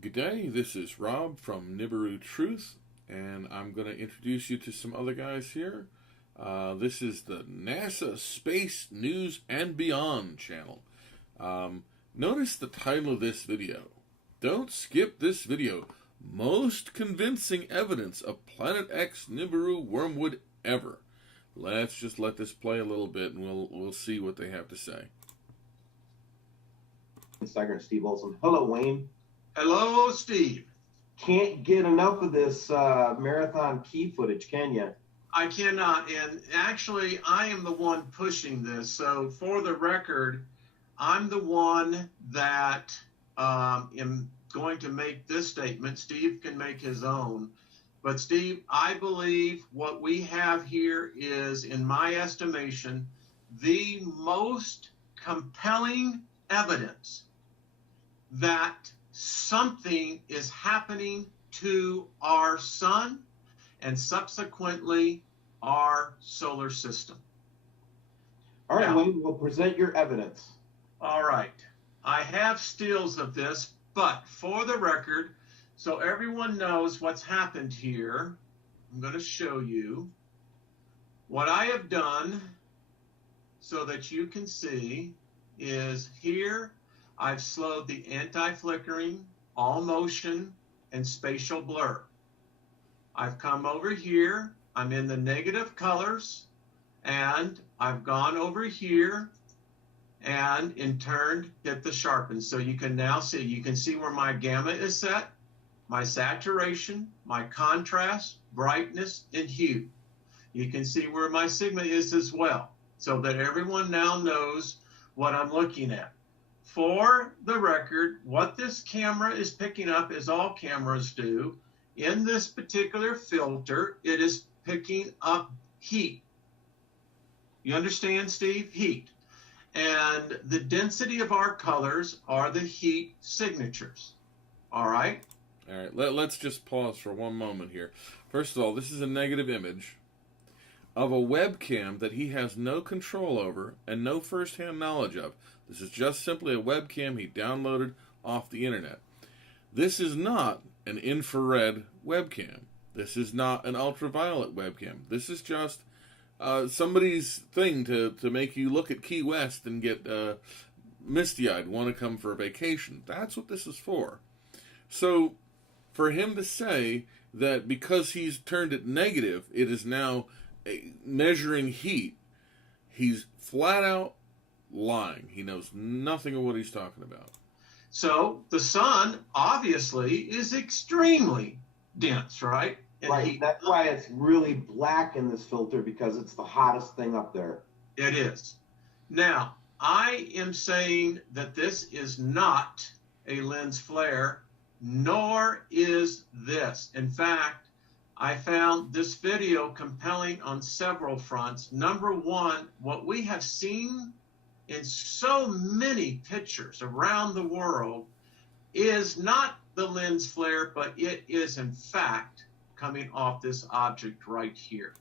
Good day, this is Rob from Nibiru Truth, and I'm going to introduce you to some other guys here. This is the NASA Space News and Beyond channel. Notice the title of this video. Don't skip this video. Most convincing evidence of Planet X Nibiru wormwood ever. Let's just let this play a little bit and we'll see what they have to say. Steiger, Steve Olson. Hello, Wayne. Hello, Steve. Can't get enough of this marathon key footage, can you? I cannot, and actually, I am the one pushing this. So, for the record, I'm the one that am going to make this statement. Steve can make his own. But, Steve, I believe what we have here is, in my estimation, the most compelling evidence that something is happening to our sun and subsequently our solar system. All right, now, Wayne, we'll present your evidence. All right. I have stills of this, but for the record, so everyone knows what's happened here, I'm going to show you what I have done so that you can see is here I've slowed the anti-flickering, all motion, and spatial blur. I've come over here, I'm in the negative colors, and I've gone over here and in turn hit the sharpen. So you can now see, you can see where my gamma is set, my saturation, my contrast, brightness, and hue. You can see where my sigma is as well, so that everyone now knows what I'm looking at. For the record, what this camera is picking up, as all cameras do, in this particular filter, it is picking up heat. You understand, Steve? Heat. And the density of our colors are the heat signatures. All right? All right, let's just pause for one moment here. First of all, this is a negative image of a webcam that he has no control over and no first-hand knowledge of. This is just simply a webcam he downloaded off the internet. This is not an infrared webcam. This is not an ultraviolet webcam. This is just somebody's thing to make you look at Key West and get misty-eyed, want to come for a vacation. That's what this is for. So for him to say that because he's turned it negative, it is now measuring heat, he's flat out lying. He knows nothing of what he's talking about. So the sun obviously is extremely dense, right? And Right, that's why it's really black in this filter, because it's the hottest thing up there. It is. Now, I am saying that this is not a lens flare, nor is this. In fact, I found this video compelling on several fronts. Number one, what we have seen in so many pictures around the world is not the lens flare, but it is in fact coming off this object right here.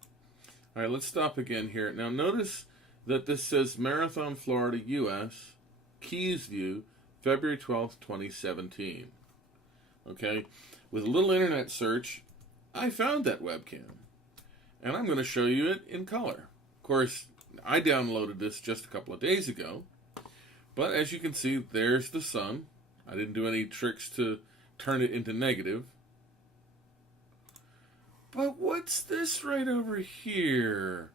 All right, let's stop again here. Now notice that this says Marathon, Florida, U.S., Keys View, February 12th, 2017. Okay, with a little internet search, I found that webcam, and I'm going to show you it in color. Of course, I downloaded this just a couple of days ago, but as you can see, there's the sun. I didn't do any tricks to turn it into negative. But what's this right over here?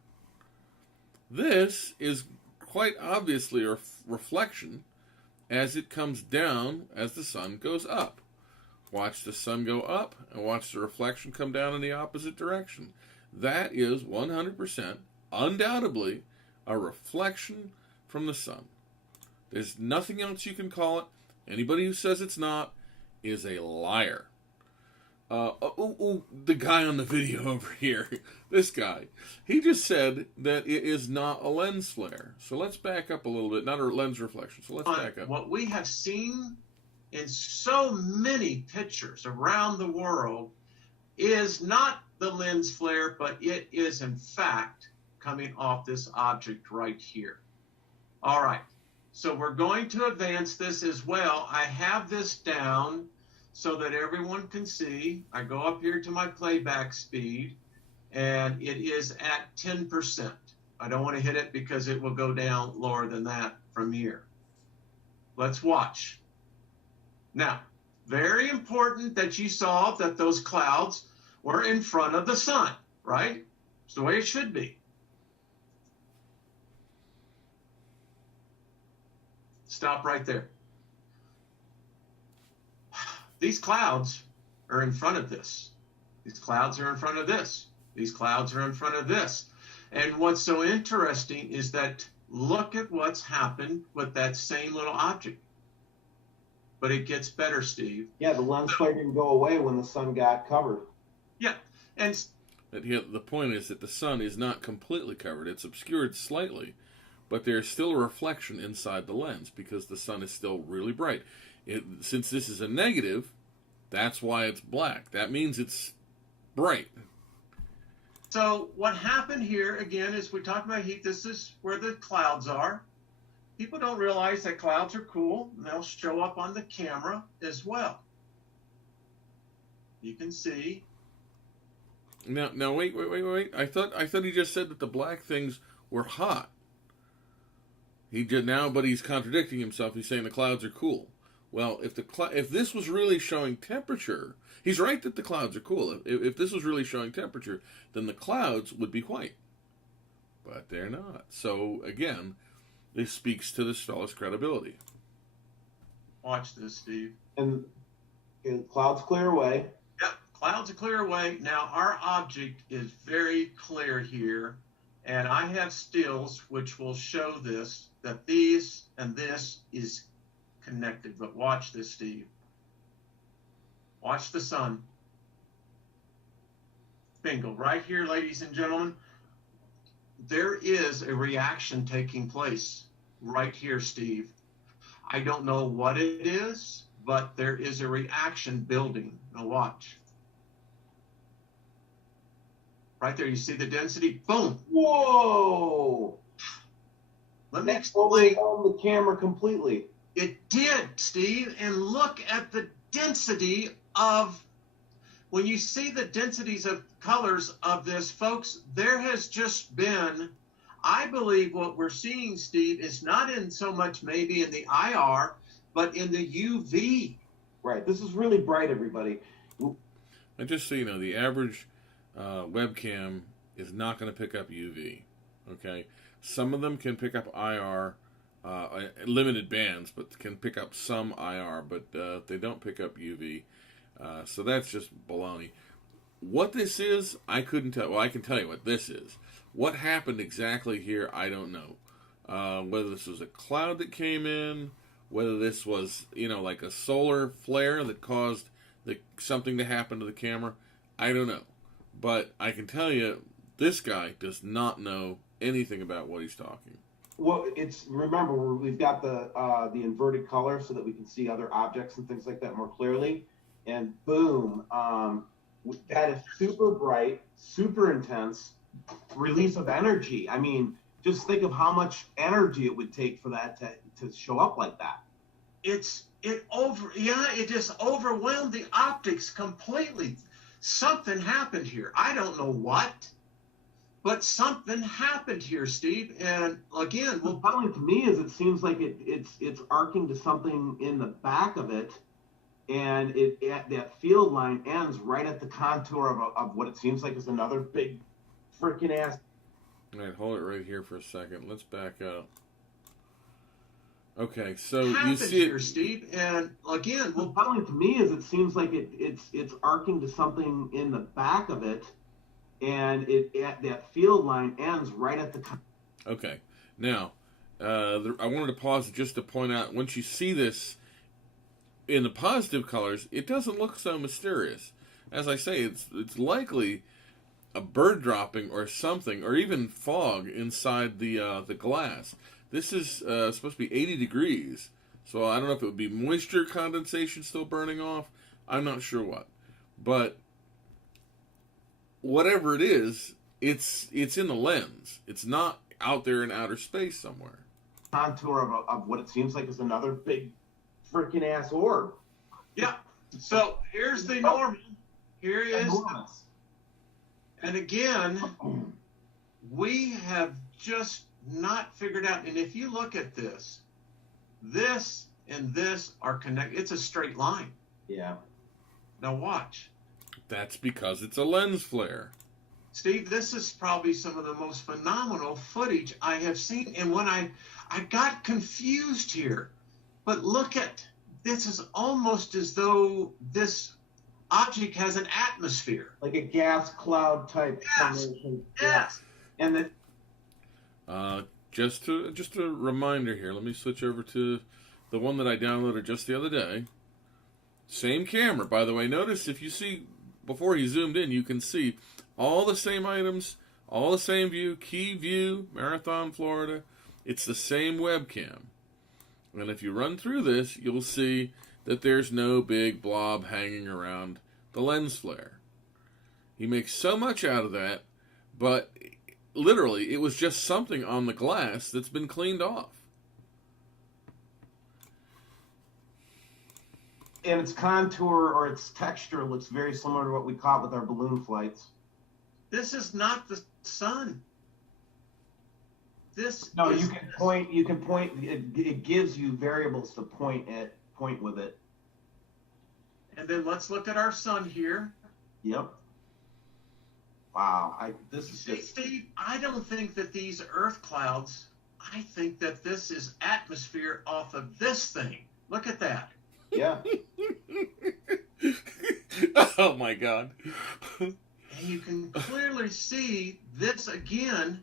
This is quite obviously a reflection as it comes down as the sun goes up. Watch the sun go up and watch the reflection come down in the opposite direction. That is 100%, undoubtedly, a reflection from the sun. There's nothing else you can call it. Anybody who says it's not is a liar. The guy on the video over here, this guy, he just said that it is not a lens flare. So let's back up a little bit, not a lens reflection. So let's back up. What we have seen in so many pictures around the world is not the lens flare, but it is in fact coming off this object right here. All right, so we're going to advance this as well. I have this down so that everyone can see. I go up here to my playback speed, and it is at 10%. I don't want to hit it because it will go down lower than that from here. Let's watch. Now, very important that you saw that those clouds were in front of the sun, right? It's the way it should be. Stop right there. These clouds are in front of this. These clouds are in front of this. These clouds are in front of this. And what's so interesting is that look at what's happened with that same little object. But it gets better, Steve. Yeah, the lens flare didn't go away when the sun got covered. Yeah, and The point is that the sun is not completely covered. It's obscured slightly, but there's still a reflection inside the lens because the sun is still really bright. Since this is a negative, that's why it's black. That means it's bright. so what happened here, again, is we talk about heat. This is where the clouds are. People don't realize that clouds are cool, and they'll show up on the camera as well. You can see. Now, wait. I thought he just said that the black things were hot. He did now, but he's contradicting himself. He's saying the clouds are cool. Well, if this was really showing temperature, he's right that the clouds are cool. If this was really showing temperature, then the clouds would be white. But they're not. So, again, this speaks to this fellow's credibility. Watch this, Steve. And clouds clear away. Yep, clouds are clear away. Now, our object is very clear here, and I have stills which will show this, that these and this is connected. But watch this, Steve. Watch the sun. Bingo. Right here, ladies and gentlemen, there is a reaction taking place right here, Steve. I don't know what it is, but there is a reaction building. Now watch. Right there, you see the density? Boom. Whoa! Let me That explain. overwhelmed the camera completely. It did, Steve. And look at the density of, when you see the densities of colors of this, folks, there has just been, I believe what we're seeing, Steve, is not in so much maybe in the IR, but in the UV. Right. This is really bright, everybody. And just so you know, the average webcam is not going to pick up UV. Okay, some of them can pick up IR, limited bands, but can pick up some IR, but they don't pick up UV. So that's just baloney. What this is, I couldn't tell. Well, I can tell you what this is. What happened exactly here, I don't know. Whether this was a cloud that came in, whether this was, like a solar flare that caused something to happen to the camera, I don't know. But I can tell you, this guy does not know anything about what he's talking. Well, remember we've got the inverted color so that we can see other objects and things like that more clearly. And boom, that is super bright, super intense release of energy. I mean, just think of how much energy it would take for that to show up like that. It just overwhelmed the optics completely. Something happened here. I don't know what, but something happened here, Steve. And again, what's funny to me is it seems like it's arcing to something in the back of it, and that field line ends right at the contour of what it seems like is another big freaking ass. All right, hold it right here for a second. Let's back up. Okay, so you see here, Steve, and again, what's funny to me is it seems like it's arcing to something in the back of it, and that field line ends right at the. Okay, now I wanted to pause just to point out, once you see this in the positive colors, it doesn't look so mysterious. As I say, it's likely a bird dropping or something, or even fog inside the glass. This is supposed to be 80 degrees, so I don't know if it would be moisture condensation still burning off. I'm not sure what. But whatever it is, it's in the lens. It's not out there in outer space somewhere. Contour of what it seems like is another big freaking ass orb. Yeah. So here's the normal. Here is, Enormous. and again, we have just not figured out. And if you look at this and this are connected. It's a straight line. Yeah. Now watch. That's because it's a lens flare. Steve, this is probably some of the most phenomenal footage I have seen. And when I got confused here, but look at, this is almost as though this object has an atmosphere. Like a gas cloud type Yes. formation. Yes. Yeah. And the, Just a reminder here. Let me switch over to the one that I downloaded just the other day. Same camera, by the way. Notice if you see, before he zoomed in, you can see all the same items, all the same view, key view, Marathon, Florida. It's the same webcam. And if you run through this, you'll see that there's no big blob hanging around the lens flare. He makes so much out of that, but literally, it was just something on the glass that's been cleaned off. and its contour or its texture looks very similar to what we caught with our balloon flights. This is not the sun. This No, is you can point. You can point. It gives you variables to point with it. And then let's look at our sun here. Yep. Wow. This is See, just. Steve, I don't think that these Earth clouds, I think that this is atmosphere off of this thing. Look at that. Yeah. Oh my God. And you can clearly see this again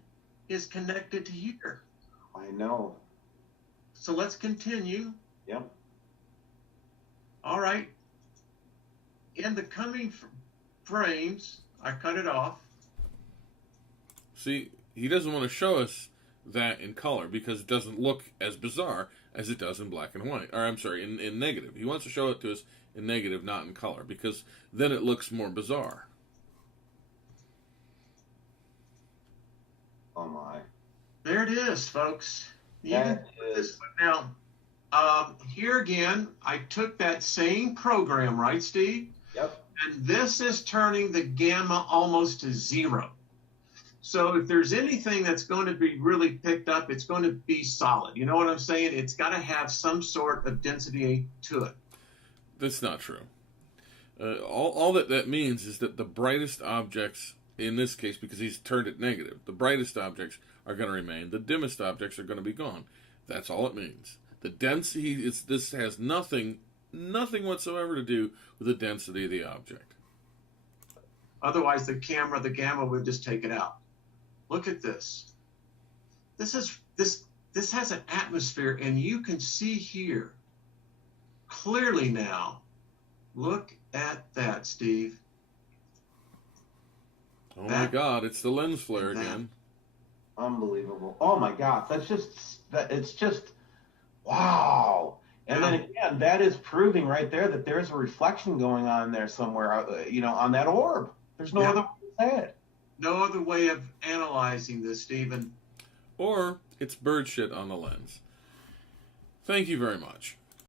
is connected to here. I know. So let's continue. Yep. All right. In the coming frames, I cut it off. See, he doesn't want to show us that in color because it doesn't look as bizarre as it does in black and white. Or I'm sorry, in negative. He wants to show it to us in negative, not in color, because then it looks more bizarre. Oh my. There it is, folks. You That can put is- this one now. Here again, I took that same program, right, Steve? Yep. And this is turning the gamma almost to zero. So if there's anything that's going to be really picked up, it's going to be solid. You know what I'm saying? It's got to have some sort of density to it. That's not true. All that means is that the brightest objects, in this case, because he's turned it negative, the brightest objects are going to remain. The dimmest objects are going to be gone. That's all it means. The density, this has nothing whatsoever to do with the density of the object. Otherwise, the gamma would just take it out. Look at this. This has an atmosphere, and you can see here clearly now. Look at that, Steve. Oh my God, it's the lens flare again. Unbelievable. Oh my gosh, it's just wow. And then again, that is proving right there that there's a reflection going on there somewhere, on that orb. There's no other way to say it. No other way of analyzing this, Stephen. Or it's bird shit on the lens. Thank you very much.